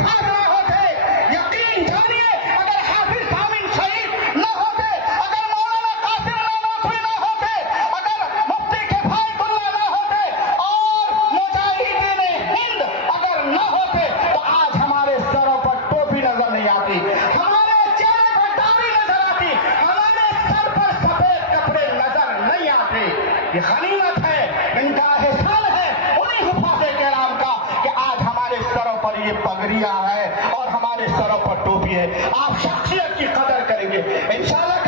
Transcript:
अल्फाज ना होते, यकीन जानिए अगर हाफिज सामिन शहीद न होते, अगर मौलाना कासिम नानोतवी न होते, अगर मुफ्ती किफायतुल्लाह न होते और मुजाहिदीन हिंद अगर न होते तो आज हमारे सरों पर टोपी नजर नहीं आती, हमारे चेहरे पर दाढ़ी नजर आती, हमारे सर पर सफेद कपड़े नजर नहीं आते। ये गनीमत है, इनका एहसान है उन्हीं हुफाज़े किराम का कि आज हमारे सरों पर ये पगड़ियां है और हमारे सरों पर टोपी है। आप शख्सियत की कदर करेंगे इंशाअल्लाह।